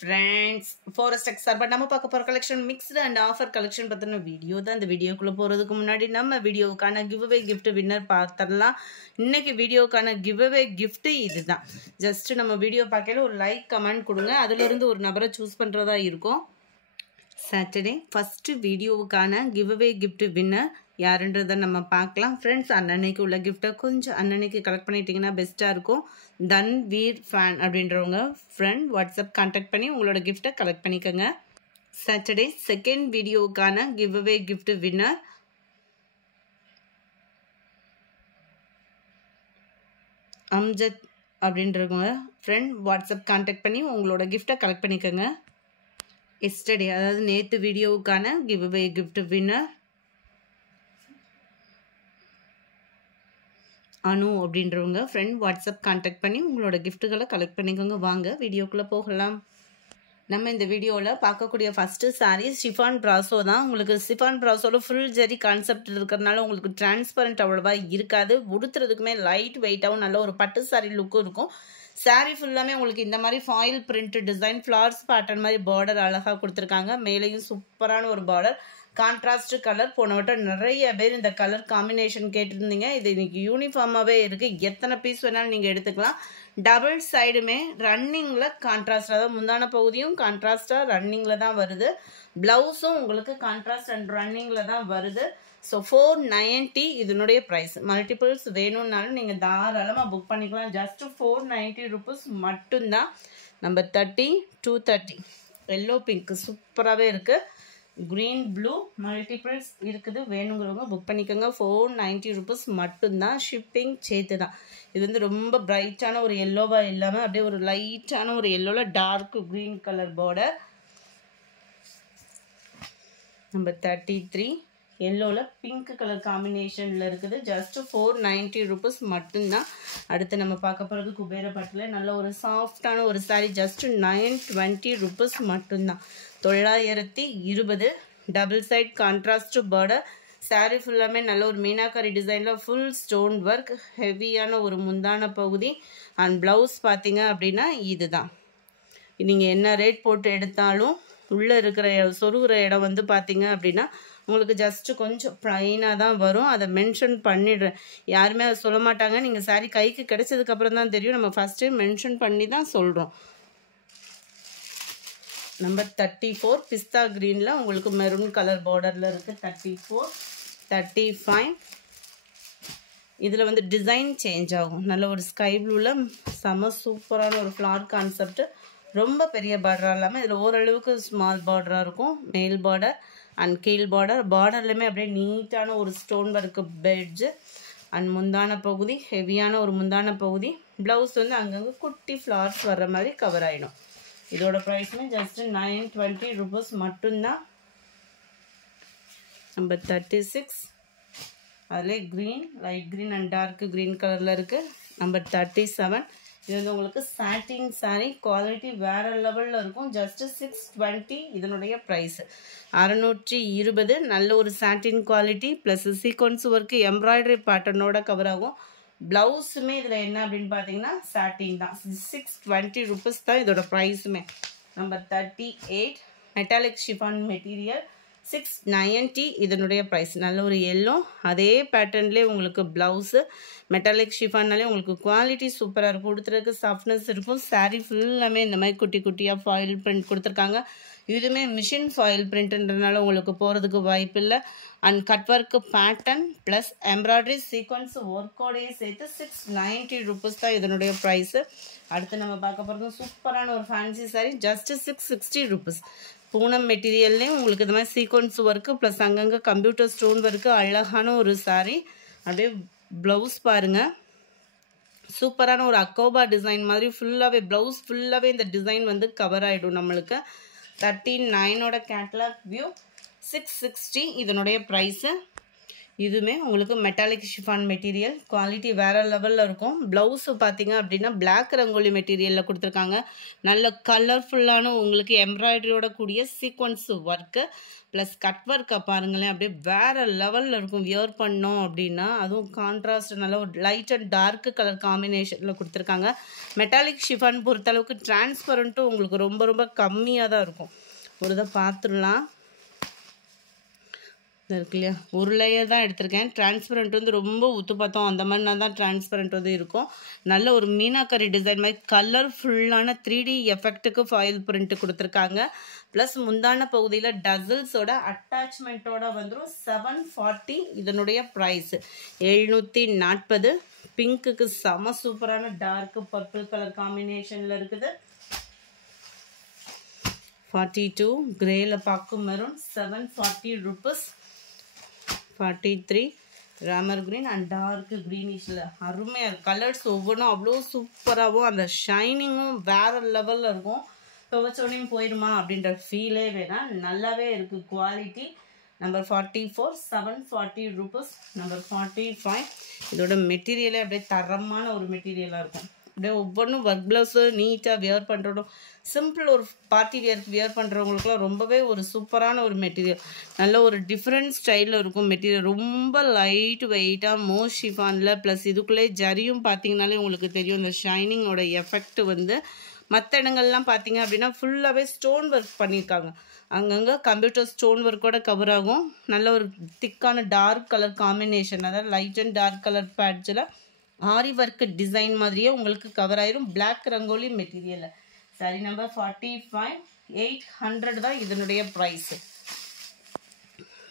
friends, Forest Exar but நம்ம பார்க்க போற collection mixed and offer collection பத்தின வீடியோ தான். இந்த வீடியோக்குள்ள போறதுக்கு முன்னாடி நம்ம வீடியோக்கான giveaway gift winner பார்த்தறலாம். இன்னைக்கு வீடியோக்கான giveaway gift இதுதான். ஜஸ்ட் நம்ம வீடியோ பார்க்கல ஒரு லைக் கமெண்ட் கொடுங்க. அதில இருந்து ஒரு நபரை சூஸ் பண்றதா இருக்கும். Saturday first வீடியோவுக்கான giveaway gift winner யாருன்றதை நம்ம பார்க்கலாம். ஃப்ரெண்ட்ஸ் அன்னன்னைக்கு உள்ள கிஃப்ட்டை கொஞ்சம் அன்னன்னைக்கு கலெக்ட் பண்ணிட்டீங்கன்னா பெஸ்ட்டாக இருக்கும். தன்வீர் ஃபேன் அப்படின்றவங்க ஃப்ரெண்ட் வாட்ஸ்அப் கான்டாக்ட் பண்ணி உங்களோட கிஃப்ட்டை கலெக்ட் பண்ணிக்கோங்க. சாட்டர்டே செகண்ட் வீடியோவுக்கான கிவ்அவே கிஃப்ட் வின்னர் அம்ஜத் அப்படின்றவங்க ஃப்ரெண்ட் வாட்ஸ்அப் கான்டாக்ட் பண்ணி உங்களோட கிஃப்ட்டை கலெக்ட் பண்ணிக்கோங்க. எஸ்டர்டே அதாவது நேற்று வீடியோவுக்கான கிவ்அவே கிஃப்ட் வின்னர் அனு அப்படின்றவங்க ஃப்ரெண்ட் வாட்ஸ்அப் கான்டாக்ட் பண்ணி உங்களோட கிஃப்ட்டுகளை கலெக்ட் பண்ணிக்கோங்க. வாங்க வீடியோக்குள்ளே போகலாம். நம்ம இந்த வீடியோவில் பார்க்கக்கூடிய ஃபஸ்ட்டு சாரீ ஷிஃபான் ப்ராசோ தான். உங்களுக்கு ஷிஃபான் ப்ராசோவில் ஃபுல் ஜரி கான்செப்ட் இருக்கிறதுனால உங்களுக்கு டிரான்ஸ்பரண்ட் அவ்வளோவா இருக்காது. உடுத்துறதுக்குமே லைட் வெயிட்டாகவும் நல்ல ஒரு பட்டு சாரீ லுக்கும் இருக்கும். சாரீ ஃபுல்லாமே உங்களுக்கு இந்த மாதிரி foil print design flowers pattern மாதிரி பார்டர் அழகாக கொடுத்துருக்காங்க. மேலேயும் சூப்பரான ஒரு பார்டர் கான்ட்ராஸ்ட் கலர். போன வட்டம் நிறைய பேர் இந்த கலர் காம்பினேஷன் கேட்டிருந்தீங்க. இது இன்னைக்கு யூனிஃபார்மாகவே இருக்குது. எத்தனை பீஸ் வேணாலும் நீங்கள் எடுத்துக்கலாம். டபுள் சைடுமே ரன்னிங்கில் கான்ட்ராஸ்ட், அதாவது முந்தான பகுதியும் கான்ட்ராஸ்டாக ரன்னிங்கில் தான் வருது. ப்ளவுஸும் உங்களுக்கு கான்ட்ராஸ்ட் அண்ட் ரன்னிங்கில் தான் வருது. ஸோ 490 இதனுடைய ப்ரைஸ். மல்டிபிள்ஸ் வேணும்னாலும் நீங்கள் தாராளமாக புக் பண்ணிக்கலாம். ஜஸ்ட் 490 ருபீஸ் மட்டும்தான். நம்பர் 30 230 எல்லோ பிங்க் சூப்பராகவே இருக்குது. க்ரீன் ப்ளூ மல்டிபிள்ஸ் இருக்குது. வேணுங்கிறவங்க புக் பண்ணிக்கோங்க. 490 ருபீஸ் மட்டும்தான். ஷிப்பிங் சேர்த்து தான். இது வந்து ரொம்ப பிரைட்டான ஒரு எல்லோவாக இல்லாமல் அப்படியே ஒரு லைட்டான ஒரு எல்லோவில் dark green colour border. Number 33 எல்லோவில் பிங்க் கலர் காம்பினேஷனில் இருக்குது. ஜஸ்ட் 490 ருபீஸ் மட்டும்தான். அடுத்து நம்ம பார்க்க போகிறது குபேரப்பட்டில் நல்ல ஒரு சாஃப்டான ஒரு சாரீ. ஜஸ்ட் 920 ருபீஸ் மட்டும்தான். 920 double side contrast border. Sari ஃபுல்லாமே நல்ல ஒரு மீனாக்காரி டிசைனில் ஃபுல் ஸ்டோன் ஒர்க். ஹெவியான ஒரு முந்தான பகுதி அண்ட் ப்ளவுஸ் பார்த்தீங்க அப்படின்னா இதுதான். நீங்கள் என்ன ரேட் போட்டு எடுத்தாலும் உள்ளே இருக்கிற சொருகிற இடம் வந்து பார்த்தீங்க அப்படின்னா உங்களுக்கு ஜஸ்ட்டு கொஞ்சம் ப்ளைனாக தான் வரும். அதை மென்ஷன் பண்ணிடுறேன். யாருமே அதை சொல்ல மாட்டாங்க. நீங்கள் சாரீ கைக்கு கிடைச்சதுக்கப்புறம் தான் தெரியும். நம்ம ஃபஸ்ட்டே மென்ஷன் பண்ணி தான் சொல்கிறோம். நம்பர் 34 பிஸ்தா க்ரீனில் உங்களுக்கு மெரூன் கலர் பார்டரில் இருக்குது. 34 35 இதில் வந்து டிசைன் சேஞ்ச் ஆகும். நல்ல ஒரு ஸ்கை ப்ளூவில் செம சூப்பரான ஒரு ஃப்ளார் கான்செப்ட். ரொம்ப பெரிய பார்டராக இல்லாமல் இதில் ஓரளவுக்கு ஸ்மால் பார்டராக இருக்கும். மேல் பார்டர் அண்ட் கீழ் பார்டர். பார்டர்லையுமே அப்படியே நீட்டான ஒரு ஸ்டோன் ஒர்க்கு பெட்ஜு அண்ட் முந்தான பகுதி ஹெவியான ஒரு முந்தான பகுதி. ப்ளவுஸ் வந்து அங்கங்கே குட்டி ஃப்ளார்ஸ் வர்ற மாதிரி கவர் ஆகிடும். இதோட ப்ரைஸுமே ஜஸ்ட் 920 ருபீஸ் மட்டும்தான். நம்பர் 36 அதில் green light green and dark green கலரில் இருக்குது. நம்பர் 37 இது வந்து உங்களுக்கு சாட்டின் சாரீ. குவாலிட்டி வேறு லெவலில் இருக்கும். ஜஸ்ட்டு 620 இதனுடைய ப்ரைஸு. 620 நல்ல ஒரு satin quality plus sequins work embroidery பேட்டர்னோட கவர் ஆகும். ப்ளவுஸுமே இதில் என்ன அப்படின்னு பார்த்தீங்கன்னா சாட்டின் தான். 620 ருபீஸ் தான் இதோட ப்ரைஸுமே. நம்பர் 38 மெட்டாலிக் ஷிஃபான் மெட்டீரியல் 690 இதனுடைய ப்ரைஸ். நல்ல ஒரு எல்லோ அதே பேட்டர்ன்லேயே உங்களுக்கு ப்ளவுஸு. மெட்டாலிக் ஷிஃபான்னாலே உங்களுக்கு குவாலிட்டி சூப்பராக இருக்கும். கொடுத்துறதுக்கு சாஃப்ட்னஸ் இருக்கும். சாரீ ஃபுல்லாமே இந்த மாதிரி குட்டி குட்டியாக ஃபாயில் பிரிண்ட் கொடுத்துருக்காங்க. இதுவுமே மிஷின் ஃபாயில் பிரிண்ட்ன்றதுனால உங்களுக்கு போகிறதுக்கு வாய்ப்பு இல்லை. And cut work pattern plus embroidery sequins ஒர்க்கோடையே சேர்த்து 690 ருபீஸ் தான் இதனுடைய ப்ரைஸு. அடுத்து நம்ம பார்க்க போகிறது சூப்பரான ஒரு fancy sari. Just 660 rupees. Poonam மெட்டீரியல்லையும் உங்களுக்கு இந்த மாதிரி சீக்வன்ஸ் ஒர்க்கு ப்ளஸ் அங்கங்கே கம்ப்யூட்டர் ஸ்டோன் ஒர்க்கு அழகான ஒரு சாரீ. அப்படியே ப்ளவுஸ் பாருங்கள். சூப்பரான ஒரு அக்கோபா டிசைன் மாதிரி ஃபுல்லாகவே ப்ளவுஸ் ஃபுல்லாகவே இந்த டிசைன் வந்து கவர் ஆகிடும் நம்மளுக்கு. 39ஓட கேட்லாக் வியூ 660 இதனுடைய ப்ரைஸு. இதுவுமே உங்களுக்கு மெட்டாலிக் ஷிஃபான் மெட்டீரியல், குவாலிட்டி வேறு லெவலில் இருக்கும். ப்ளவுஸு பார்த்தீங்க அப்படின்னா பிளாக் ரங்கோலி மெட்டீரியலில் கொடுத்துருக்காங்க. நல்ல கலர்ஃபுல்லான உங்களுக்கு எம்ப்ராய்டரியோட கூடிய சீக்வன்ஸ் ஒர்க்கு ப்ளஸ் கட் ஒர்க்கை பாருங்களேன், அப்படியே வேறு லெவலில் இருக்கும். வியர் பண்ணோம் அப்படின்னா அதுவும் கான்ட்ராஸ்ட் நல்ல ஒரு லைட் அண்ட் டார்க்கு கலர் காம்பினேஷனில் கொடுத்துருக்காங்க. மெட்டாலிக் ஷிஃபான் பொறுத்தளவுக்கு டிரான்ஸ்பரண்ட்டும் உங்களுக்கு ரொம்ப ரொம்ப கம்மியாக தான் இருக்கும். ஒரு இதை பார்த்துடலாம். இருக்கு இல்லையா, ஒரு லேயர் தான் எடுத்திருக்கேன். டிரான்ஸ்பரண்ட் வந்து ரொம்ப உத்து பார்த்தோம் அந்த மாதிரினா தான் டிரான்ஸ்பரண்ட் வந்து இருக்கும். நல்ல ஒரு மீனாக்கரி டிசைன் மாதிரி கலர்ஃபுல்லான 3D எஃபெக்ட்டுக்கு ஃபாயில் பிரிண்ட் கொடுத்துருக்காங்க. ப்ளஸ் முந்தான பகுதியில் டசல்ஸோட அட்டாச்மெண்ட்டோட வந்துடும். 740 இதனுடைய ப்ரைஸு 740. பிங்க்குக்கு செம சூப்பரான டார்க்கு பர்பிள் கலர் காம்பினேஷனில் இருக்குது. 42 கிரேல பார்க்கும் maroon 740 rupees. 43 Ramar green and dark க்ரீனிஷில் அருமையாக இருக்குது. கலர்ஸ் ஒவ்வொன்றும் அவ்வளோ சூப்பராகவும் அந்த ஷைனிங்கும் வேறு லெவலில் இருக்கும். துவச்சோடையும் போயிடுமா அப்படின்ற ஃபீலே வேணாம், நல்லாவே இருக்குது குவாலிட்டி. Number 44 740 rupees. நம்பர் 45 இதோட மெட்டீரியலே அப்படியே தரமான ஒரு மெட்டீரியலாக இருக்கும். அப்படியே ஒவ்வொன்றும் ஒர்க் ப்ளவுஸு நீட்டாக வியர் பண்ணுறதும் சிம்பிள் ஒரு பார்ட்டி வியருக்கு வியர் பண்ணுறவங்களுக்குலாம் ரொம்பவே ஒரு சூப்பரான ஒரு மெட்டீரியல். நல்ல ஒரு டிஃப்ரெண்ட் ஸ்டைலில் இருக்கும் மெட்டீரியல். ரொம்ப லைட் வெயிட்டாக மோஸ்ட் ஷிஃபானில் ப்ளஸ் இதுக்குள்ளே ஜரியும் பார்த்தீங்கனாலே உங்களுக்கு தெரியும். இந்த ஷைனிங்கோட எஃபெக்ட் வந்து மற்ற இடங்கள்லாம் பார்த்தீங்க அப்படின்னா ஃபுல்லாகவே ஸ்டோன் ஒர்க் பண்ணியிருக்காங்க. அங்கங்கே கம்ப்யூட்டர் ஸ்டோன் ஒர்க்கோட கவர் ஆகும். நல்ல ஒரு திக்கான டார்க் கலர் காம்பினேஷன், அதாவது லைட் அண்ட் டார்க் கலர் பேட்சில் ஆரி ஒர்க் டிசைன் மாதிரியே உங்களுக்கு கவர் ஆயிரும். Black rangoli material. Sari number 45 800 தான் இதனுடைய ப்ரைஸு.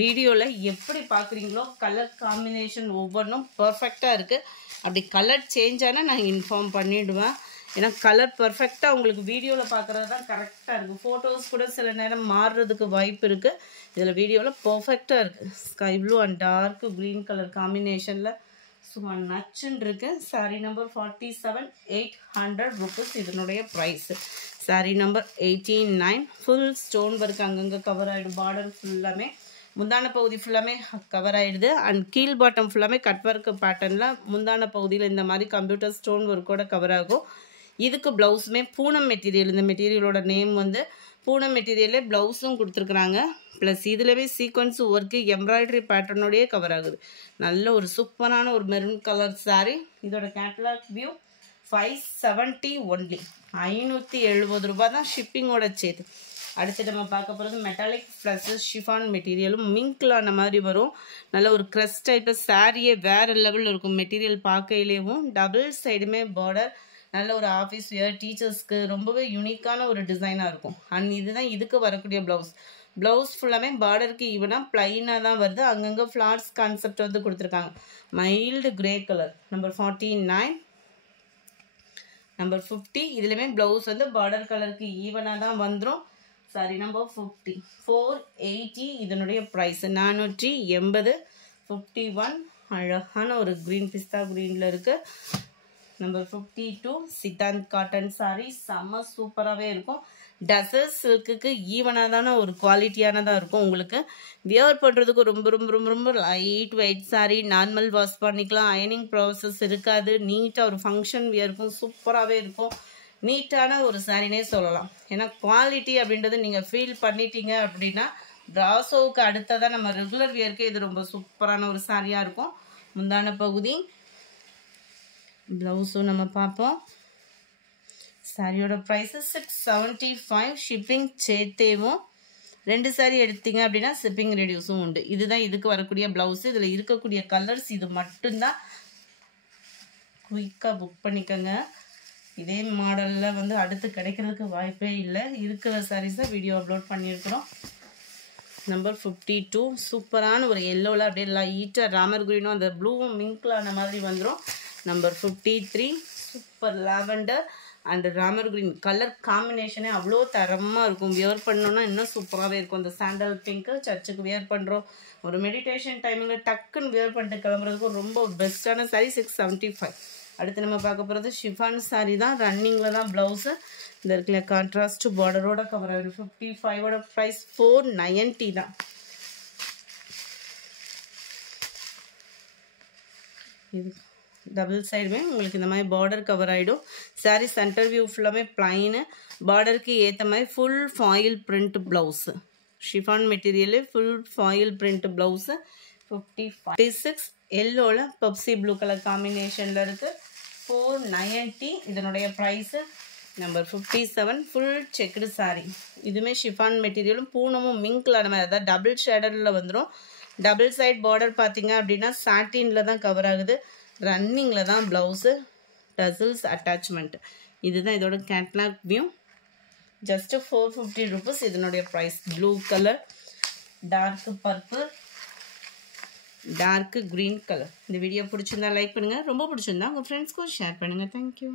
வீடியோவில் எப்படி பார்க்குறீங்களோ கலர் காம்பினேஷன் ஒவ்வொன்றும் பர்ஃபெக்டாக இருக்குது. அப்படி கலர் சேஞ்ச் ஆனால் நான் இன்ஃபார்ம் பண்ணிவிடுவேன். ஏன்னா கலர் பர்ஃபெக்டாக உங்களுக்கு வீடியோவில் பார்க்குறது தான் கரெக்டாக இருக்குது. ஃபோட்டோஸ் கூட சில நேரம் மாறுறதுக்கு வாய்ப்பு இருக்குது. இதில் வீடியோவில் பர்ஃபெக்டாக இருக்குது. Sky blue and dark green colour காம்பினேஷனில் சும்மா நச்சுன்னு இருக்கு. சாரி நம்பர் 47 800 rupees இதனுடைய price. Sari number 89 full stone work அங்கங்கே கவர் ஆகிடும். பார்டர் ஃபுல்லாமே முந்தான பகுதி ஃபுல்லாமே கவர் ஆகிடுது. அண்ட் கீழ் பாட்டம் ஃபுல்லாமே கட் ஒர்க் பேட்டர்னில் முந்தான பகுதியில் இந்த மாதிரி கம்ப்யூட்டர் ஸ்டோன் ஒர்க்கோட கவர் ஆகும். இதுக்கு ப்ளவுஸுமே பூனம் மெட்டீரியல். இந்த மெட்டீரியலோட நேம் வந்து பூனம் மெட்டீரியலே ப்ளவுஸும் கொடுத்துருக்குறாங்க. ப்ளஸ் இதுலவே சீக்வன்ஸ் ஒர்க்கு எம்ப்ராய்டரி பேட்டர்னோடையே கவர் ஆகுது. நல்ல ஒரு சூப்பரான ஒரு மெரூன் கலர் சாரீ. இதோட கேட்லாக் வியூ 570 ஒன்லி. 570 ரூபா தான் ஷிப்பிங்கோட சேர்த்து. அடுத்து நம்ம பார்க்க போகிறது மெட்டாலிக் ப்ளஸ் ஷிஃபான் மெட்டீரியலும் மிங்க்ல அந்த மாதிரி வரும். நல்ல ஒரு க்ரஸ் டைப்பில் சாரியே வேறு லெவலில் இருக்கும். மெட்டீரியல் பார்க்கையிலேயும் டபுள் சைடுமே பார்டர் நல்ல ஒரு ஆஃபீஸ் வியர் டீச்சர்ஸ்க்கு ரொம்பவே யூனிக்கான ஒரு டிசைனாக இருக்கும். அண்ட் இதுதான் இதுக்கு வரக்கூடிய ப்ளவுஸ். ப்ளவுஸ் ஃபுல்லாமே பார்டருக்கு ஈவனாக ப்ளைனாக தான் வருது. அங்கங்கே ஃப்ளார்ஸ் கான்செப்ட் வந்து கொடுத்துருக்காங்க. Mild grey colour. Number 49 number 50 இதுலேயுமே ப்ளவுஸ் வந்து பார்டர் கலருக்கு ஈவனாக தான் வந்துடும். சாரி நம்பர் 50 480 இதனுடைய ப்ரைஸ் 480. 51 அழகான ஒரு க்ரீன் பிஸ்தா க்ரீனில் இருக்குது. நம்பர் 52 சித்தாந்த் காட்டன் சாரீ செம்ம சூப்பராகவே இருக்கும். டசர் சில்க்குக்கு ஈவனாக தானே ஒரு குவாலிட்டியானதாக இருக்கும். உங்களுக்கு வியர் பண்ணுறதுக்கு ரொம்ப ரொம்ப ரொம்ப ரொம்ப light weight sari. Normal wash பண்ணிக்கலாம். அயனிங் ப்ராசஸ் இருக்காது. நீட்டாக ஒரு ஃபங்க்ஷன் வியருக்கும் சூப்பராகவே இருக்கும். நீட்டான ஒரு சாரினே சொல்லலாம். ஏன்னா குவாலிட்டி அப்படின்றது நீங்கள் ஃபீல் பண்ணிட்டீங்க அப்படின்னா பிராசோவுக்கு அடுத்ததாக நம்ம ரெகுலர் வியருக்கு இது ரொம்ப சூப்பரான ஒரு சாரியாக இருக்கும். முந்தான பகுதி ப்ளவுஸும் நம்ம பார்ப்போம். சாரியோட ப்ரைஸு 675 ஷிப்பிங் சேர்த்தேவும். 2 சாரி எடுத்தீங்க அப்படின்னா ஷிப்பிங் ரெடியூஸும் உண்டு. இதுதான் இதுக்கு வரக்கூடிய ப்ளவுஸு. இதில் இருக்கக்கூடிய கலர்ஸ் இது மட்டும்தான். குயிக்காக புக் பண்ணிக்கோங்க. இதே மாடலில் வந்து அடுத்து கிடைக்கிறதுக்கு வாய்ப்பே இல்லை. இருக்கிற சாரீஸை வீடியோ அப்லோட் பண்ணியிருக்கிறோம். நம்பர் 52 சூப்பரான ஒரு எல்லோவில் அப்படியே லைட்டாக ராமர் க்ரீனும் அந்த ப்ளூவும் மிங்க்ல அந்த மாதிரி வந்துடும். Number 53 super lavender and Ramar green colour காம்பினேஷனே அவ்வளோ தரமாக இருக்கும். வியர் பண்ணோன்னா இன்னும் சூப்பராகவே இருக்கும். இந்த சாண்டல் பிங்க்கு சர்ச்சுக்கு வியர் பண்ணுறோம். ஒரு மெடிடேஷன் டைமில் டக்குன்னு வியர் பண்ணிட்டு கிளம்புறதுக்கும் ரொம்ப பெஸ்ட்டான சாரீ 675. அடுத்து நம்ம பார்க்க போகிறது ஷிஃபான் சாரீ தான். ரன்னிங்கில் தான் ப்ளவுஸு. இந்த இருக்குல்ல கான்ட்ராஸ்ட் பார்டரோட கவர் ஆகிடும். 55ஓட ப்ரைஸ் 490 தான். இது டபுள் சைடுமே உங்களுக்கு இந்த மாதிரி பார்டர் கவர் ஆகிடும். சாரீ சென்டர் வியூ ஃபுல்லாமே பிளைனு, பார்டருக்கு ஏற்ற மாதிரி full foil print blouse, chiffon material full foil print blouse 56 எல்லோவில் பப்சி ப்ளூ கலர் காம்பினேஷனில் இருக்குது. 490 இதனுடைய price. Number 57 full checked sari. இதுவுமே ஷிஃபான் மெட்டீரியலும் பூனமும் மிங்க்ல மாதிரி அதாவது டபுள் ஷேடரில் வந்துடும். டபுள் சைட் பார்டர் பார்த்தீங்க அப்படின்னா சாட்டினில் தான் கவர் ஆகுது. ரன்னிங்கில் தான் ப்ளவுஸு, டசில்ஸ் அட்டாச்மெண்ட். இதுதான் இதோட கேட்லாக் வியூ. ஜஸ்ட்டு 450 rupees இதனுடைய price. Blue colour, dark purple, dark green colour. இந்த வீடியோ பிடிச்சிருந்தா லைக் பண்ணுங்கள், ரொம்ப பிடிச்சிருந்தா உங்கள் ஃப்ரெண்ட்ஸ்க்கும் ஷேர் பண்ணுங்கள். தேங்க்யூ.